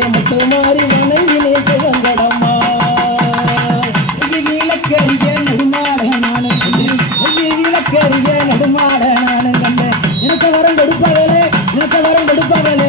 பயமுட்டு மாறி மனைவினை புகங்கடம்மா விளக்கறிய நடுமாட நானும் கண்டேன். விளக்கறிய நடுமாட நானும் கண்டேன். எனக்கு வரம் கொடுப்பவளே எனக்கு வரம் கொடுப்பவளே